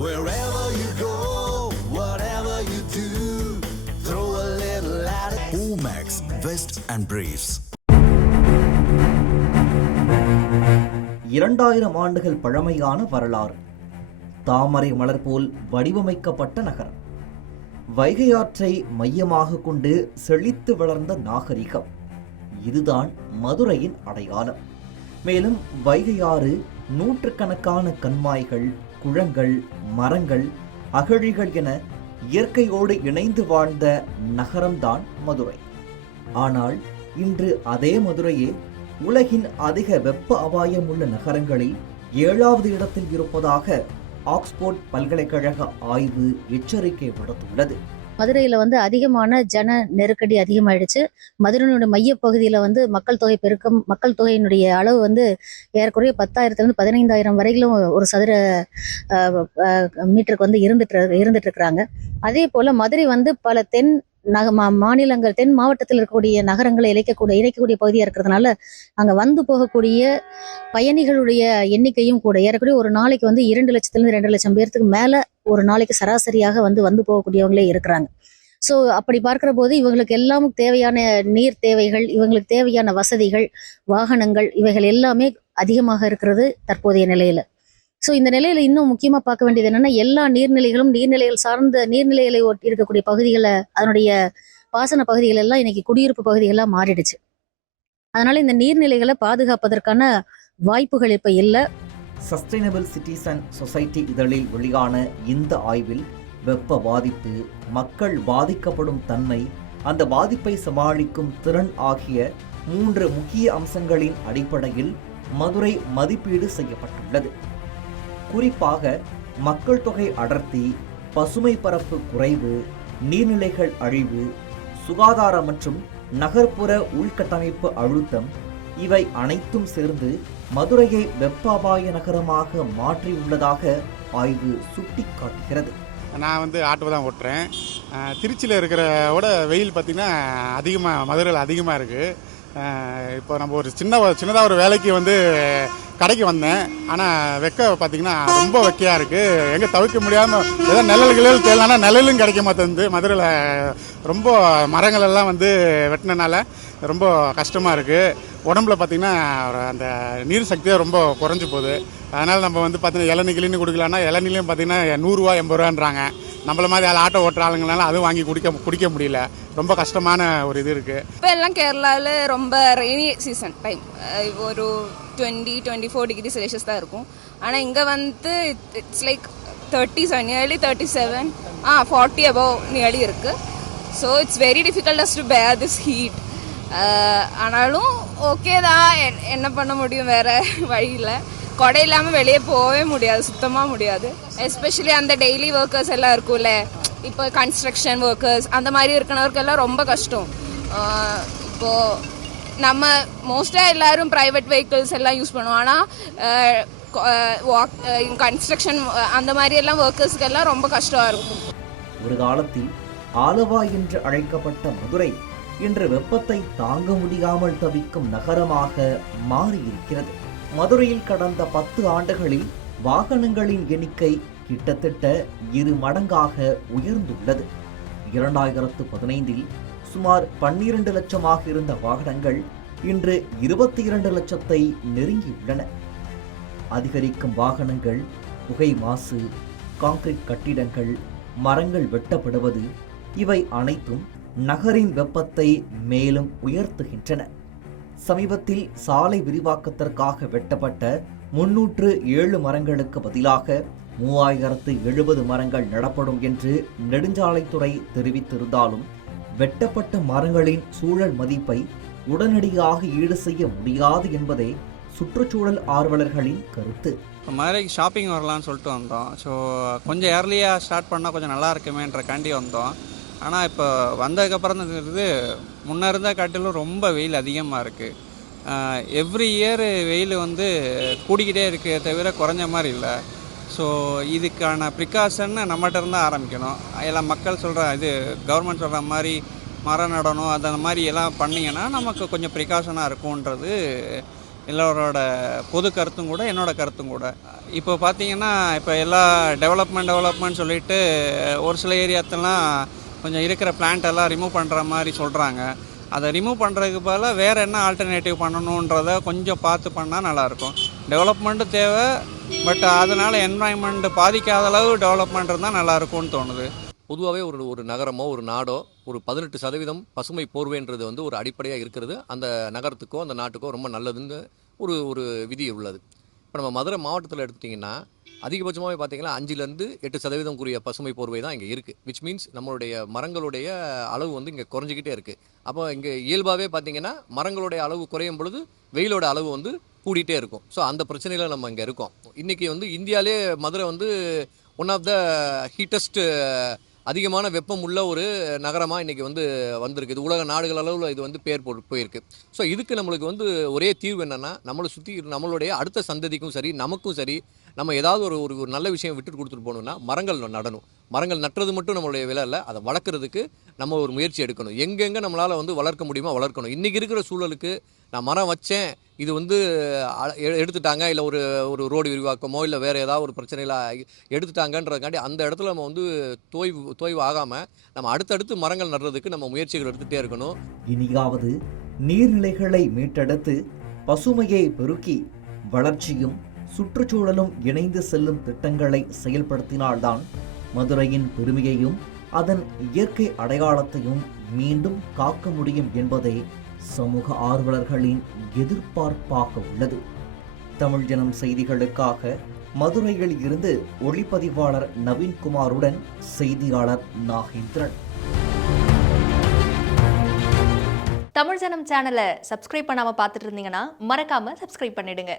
Wherever you go, whatever you do, throw a little at it. Omax, Vest and Briefs. 2000 ஆண்டுகள் பழமையான வரலாறு. தாமரை மலர் போல் வடிவமைக்கப்பட்ட நகரம். வைகை ஆற்றை மையமாக கொண்டு செழித்து வளர்ந்த நாகரிகம். இதுதான் மதுரையின் அடையாளம். மேலும் வைகை ஆறு நூற்றுக்கணக்கான கண்மாய்கள், குளங்கள், மரங்கள், அகழிகள் என இயற்கையோடு இணைந்து வாழ்ந்த நகரம்தான் மதுரை. ஆனால் இன்று அதே மதுரையே உலகின் அதிக வெப்ப அபாயம் உள்ள நகரங்களில் 7வது இடத்தில் இருப்பதாக ஆக்ஸ்போர்ட் பல்கலைக்கழக ஆய்வு எச்சரிக்கை விடுத்துள்ளது. மதுரையில் அதிகமான ஜன நெருக்கடி அதிகமாயிடுச்சு. மதுரையினுடைய மையப்பகுதியில் மக்கள் தொகை பெருக்கம், மக்கள் தொகையினுடைய அளவு ஏறக்குறைய 10,000 15,000 வரையிலும் ஒரு சதுர மீட்டருக்கு இருந்துட்டு இருக்கிறாங்க. அதே போல மதுரை பல தென் மாநிலங்கள், தென் மாவட்டத்தில் இருக்கக்கூடிய நகரங்களை இணைக்கக்கூடிய பகுதியாக இருக்கிறதுனால அங்கே போகக்கூடிய பயணிகளுடைய எண்ணிக்கையும் கூட ஏறக்குறைய ஒரு நாளைக்கு 2 லட்சத்திலிருந்து 2 லட்சம் பேர்த்துக்கு மேலே ஒரு நாளைக்கு சராசரியாக வந்து போகக்கூடியவங்களே இருக்கிறாங்க. ஸோ அப்படி பார்க்குற போது இவங்களுக்கு எல்லாம் தேவையான நீர் தேவைகள், இவங்களுக்கு தேவையான வசதிகள், வாகனங்கள், இவைகள் எல்லாமே அதிகமாக இருக்கிறது தற்போதைய நிலையில். ஸோ இந்த நிலையில் இன்னும் முக்கியமாக பார்க்க வேண்டியது என்னென்னா, எல்லா நீர்நிலைகள் சார்ந்த நீர்நிலைகளை ஒட்டி இருக்கக்கூடிய பகுதிகளை, அதனுடைய பாசன பகுதிகள் எல்லாம் இன்னைக்கு குடியிருப்பு பகுதிகளாக மாறிடுச்சு. அதனால இந்த நீர்நிலைகளை பாதுகாப்பதற்கான வாய்ப்புகள் இப்போ இல்லை. சஸ்டைனபிள் சிட்டிஸ் அண்ட் சொசைட்டி இதழில் வெளியான இந்த ஆய்வில் வெப்ப பாதிப்பு, மக்கள் பாதிக்கப்படும் தன்மை, அந்த பாதிப்பை சமாளிக்கும் திறன் ஆகிய 3 முக்கிய அம்சங்களின் அடிப்படையில் மதுரை மதிப்பீடு செய்யப்பட்டுள்ளது. குறிப்பாக மக்கள் தொகை அடர்த்தி, பசுமை பரப்பு குறைவு, நீர்நிலைகள் அழிவு, சுகாதார மற்றும் நகர்ப்புற உள்கட்டமைப்பு அழுத்தம், இவை அனைத்தும் சேர்ந்து மதுரையை வெப்ப அபாய நகரமாக மாற்றியுள்ளதாக ஆய்வு சுட்டிக்காட்டுகிறது. நான் ஆட்டோ தான் ஓட்டுறேன். திருச்சியில் இருக்கிறவோட வெயில் பார்த்திங்கன்னா மதுரையில் அதிகமாக இருக்குது. இப்போ நம்ம ஒரு சின்னதாக ஒரு வேலைக்கு கடைக்கு வந்தேன். ஆனால் பார்த்திங்கன்னா ரொம்ப வெக்கையாக இருக்குது. எங்கே தவிர்க்க முடியாமல் ஏதோ நிழல்களில் தேவையான நிழலும் கிடைக்க மாட்டேங்குது. மதுரையில் ரொம்ப மரங்கள் எல்லாம் வெட்டினனால ரொம்ப கஷ்டமாக இருக்குது. உடம்புல பார்த்திங்கன்னா அந்த நீர் சக்தியாக ரொம்ப குறைஞ்சி போகுது. அதனால் நம்ம பார்த்திங்கன்னா இளநீ கிளின்னு குடிக்கலான்னா இளநிலையும் பார்த்திங்கன்னா 100 ரூபா 80 ரூபான்றாங்க. நம்மள மாதிரி ஆட்டோ ஓட்டுற ஆளுங்களால அதுவும் வாங்கி குடிக்க முடியல. ரொம்ப கஷ்டமான ஒரு இது இருக்குது. இப்போ எல்லாம் கேரளாவில் ரொம்ப ரெய்னி சீசன் டைம், ஒரு 20-24 டிகிரி செல்சியஸ் தான் இருக்கும். ஆனால் இங்கே it's like 37, nearly 37, 40 above nearly இருக்குது. So it's very difficult as to bear this heat. ஆனாலும் ஓகே தான், என்ன பண்ண முடியும், வேறு வழியில். கொடை இல்லாமல் வெளியே போகவே முடியாது, சுத்தமாக முடியாது. எஸ்பெஷலி அந்த டெய்லி ஒர்க்கர்ஸ் எல்லாம் இருக்கும்ல, இப்போ கன்ஸ்ட்ரக்ஷன் ஒர்க்கர்ஸ் அந்த மாதிரி இருக்கிறவருக்கெல்லாம் ரொம்ப கஷ்டம். இப்போது நம்ம மோஸ்ட்டாக எல்லோரும் ப்ரைவேட் வெஹிக்கிள்ஸ் எல்லாம் யூஸ் பண்ணுவோம். ஆனால் கன்ஸ்ட்ரக்ஷன் அந்த மாதிரி எல்லாம் ஒர்க்கர்ஸ்க்கெல்லாம் ரொம்ப கஷ்டமாக இருக்கும். ஒரு காலத்தில் ஆலவா என்று அழைக்கப்பட்ட மதுரை இன்று வெப்பத்தை தாங்க முடியாமல் தவிக்கும் நகரமாக மாறியிருக்கிறது. மதுரையில் கடந்த 10 ஆண்டுகளில் வாகனங்களின் எண்ணிக்கை கிட்டத்தட்ட 2 மடங்காக உயர்ந்துள்ளது. 2015இல் சுமார் 12 லட்சமாக இருந்த வாகனங்கள் இன்று 22 லட்சத்தை நெருங்கியுள்ளன. அதிகரிக்கும் வாகனங்கள், புகை மாசு, கான்கிரீட் கட்டிடங்கள், மரங்கள் வெட்டப்படுவது, இவை அனைத்தும் நகரின் வெப்பத்தை மேலும் உயர்த்துகின்றன. சமீபத்தில் சாலை விரிவாக்கத்திற்காக வெட்டப்பட்ட 307 மரங்களுக்கு பதிலாக 3070 மரங்கள் நடப்படும் என்று நெடுஞ்சாலைத்துறை தெரிவித்திருந்தாலும் வெட்டப்பட்ட மரங்களின் சூழல் மதிப்பை உடனடியாக ஈடு செய்ய முடியாது என்பதே சுற்றுச்சூழல் ஆர்வலர்களின் கருத்து. மதுரைக்கு ஷாப்பிங் வரலான்னு சொல்லிட்டு வந்தோம். ஸோ கொஞ்சம் ஏர்லியாக ஸ்டார்ட் பண்ணால் கொஞ்சம் நல்லா இருக்குமேன்றக்காண்டி வந்தோம். ஆனால் இப்போ வந்ததுக்கப்புறம் தான் முன்னே இருந்த காட்டிலும் ரொம்ப வெயில் அதிகமாக இருக்குது. எவ்ரி இயர் வெயில் கூடிக்கிட்டே இருக்கே தவிர குறைஞ்ச மாதிரி இல்லை. ஸோ இதுக்கான ப்ரிகாஷன் நம்மகிட்ட இருந்தால் ஆரம்பிக்கணும். எல்லாம் மக்கள் கவர்மெண்ட் சொல்கிற மாதிரி மரம் நடணும், அந்த மாதிரி எல்லாம் பண்ணிங்கன்னா நமக்கு கொஞ்சம் ப்ரிகாஷனாக இருக்கும்ன்றது எல்லோரோட பொது கருத்தும் கூட, என்னோட கருத்தும் கூட. இப்போ பார்த்தீங்கன்னா இப்போ எல்லா டெவலப்மெண்ட் சொல்லிட்டு ஒரு சில ஏரியாத்தெல்லாம் கொஞ்சம் இருக்கிற பிளான்ட் எல்லாம் ரிமூவ் பண்ணுற மாதிரி சொல்கிறாங்க. அதை ரிமூவ் பண்ணுறதுக்கு பதிலாக வேறு என்ன ஆல்டர்னேட்டிவ் பண்ணணுன்றதை கொஞ்சம் பார்த்து பண்ணால் நல்லாயிருக்கும். டெவலப்மெண்ட்டு தேவை, பட் அதனால் என்வாயன்மெண்ட் பாதிக்காத அளவு டெவலப்மெண்ட் இருந்தால் நல்லாயிருக்கும்னு தோணுது. பொதுவாகவே ஒரு நகரமோ ஒரு நாடோ ஒரு 18% பசுமை போர்வைன்றது வந்து ஒரு அடிப்படையாக இருக்கிறது அந்த நகரத்துக்கோ அந்த நாட்டுக்கோ ரொம்ப நல்லதுன்னு ஒரு விதி உள்ளது. இப்போ நம்ம மதுரை மாவட்டத்தில் எடுத்துட்டிங்கன்னா அதிகபட்சமாகவே பார்த்தீங்கன்னா 5-8% பசுமை போர்வை தான் இங்கே இருக்குது. விச் மீன்ஸ் நம்மளுடைய மரங்களுடைய அளவு வந்து இங்கே குறைஞ்சிக்கிட்டே இருக்குது. அப்போ இங்கே இயல்பாகவே பார்த்தீங்கன்னா மரங்களுடைய அளவு குறையும் பொழுது வெயிலோட அளவு வந்து கூடிட்டே இருக்கும். ஸோ அந்த பிரச்சனையில் நம்ம இங்கே இருக்கோம். இன்றைக்கி வந்து இந்தியாவிலே மதுரை வந்து ஒன் ஆஃப் த ஹீட்டஸ்ட் அதிகமான வெப்பம் உள்ள ஒரு நகரமாக இன்றைக்கி வந்திருக்கு. இது உலக நாடுகள் அளவில் இது வந்து பேர் போயிருக்கு. ஸோ இதுக்கு நம்மளுக்கு வந்து ஒரே தீர்வு என்னென்னா, நம்மளை சுற்றி நம்மளுடைய அடுத்த சந்ததிக்கும் சரி நமக்கும் சரி நம்ம ஏதாவது ஒரு நல்ல விஷயம் விட்டுட்டு கொடுத்துட்டு போகணுன்னா மரங்கள் நடணும். மரங்கள் நட்டுறது மட்டும் நம்மளுடைய வேலை இல்லை, அதை வளர்க்குறதுக்கு நம்ம ஒரு முயற்சி எடுக்கணும். எங்கெங்கே நம்மளால் வந்து வளர்க்க முடியுமோ வளர்க்கணும். இன்றைக்கி இருக்கிற சூழலுக்கு நான் மரம் வச்சேன், இது வந்து எடுத்துட்டாங்க, இல்லை ஒரு ரோடு விரிவாக்கமோ இல்லை வேறு ஏதாவது ஒரு பிரச்சனையில் எடுத்துட்டாங்கன்றதுக்காண்டி அந்த இடத்துல நம்ம வந்து தோய்வு ஆகாமல் நம்ம அடுத்தடுத்து மரங்கள் நடுறதுக்கு நம்ம முயற்சிகள் எடுத்துகிட்டே இருக்கணும். இனியாவது நீர்நிலைகளை மீட்டெடுத்து பசுமையை பெருக்கி வளர்ச்சியும் சுற்றுச்சூழலும் இணைந்து செல்லும் திட்டங்களை செயல்படுத்தினால்தான் மதுரையின் பெருமையையும் அதன் இயற்கை அடையாளத்தையும் மீண்டும் காக்க முடியும் என்பதே சமூக ஆர்வலர்களின் எதிர்பார்ப்பாக உள்ளது. தமிழ் ஜனம் செய்திகளுக்காக மதுரையில் இருந்து ஒளிப்பதிவாளர் நவீன்குமாருடன் செய்தியாளர் நாகேந்திரன். தமிழ் ஜனம் சேனலை சப்ஸ்கிரைப் பண்ணாம பார்த்துட்டு இருந்தீங்கன்னா மறக்காம சப்ஸ்கிரைப் பண்ணிடுங்க.